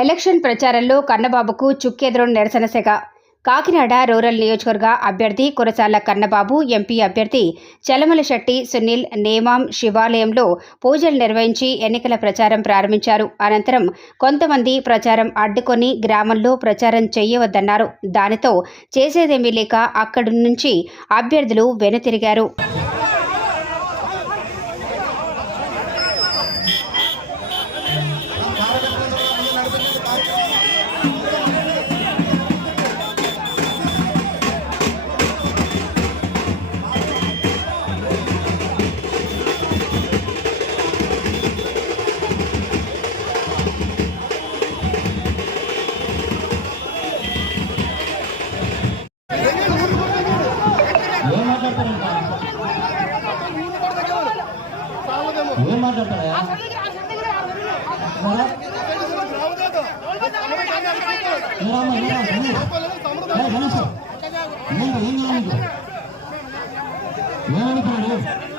Election ప్రచారంలో కన్నబాబుకు చుక్కెదురు నిరసన సెగ. Kakinada rural నియోజకవర్గ అభ్యర్థి కురసాల కన్నబాబు, ఎంపీ అభ్యర్థి చలమలశెట్టి సునీల్ నేమాం శివాలయంలో పూజలు నిర్వహించి ఎన్నికల ప్రచారం ప్రారంభించారు. అనంతరం కొంతమంది ప్రచారం అడ్డుకొని గ్రామంలో ప్రచారం చేయవద్దన్నారు. దానితో చేసేదేమీ లేక అక్కడి నుంచి అభ్యర్థులు వెనుతిరిగారు. ఏం మాట్లాడతారా? ఏమనుకున్నాడు?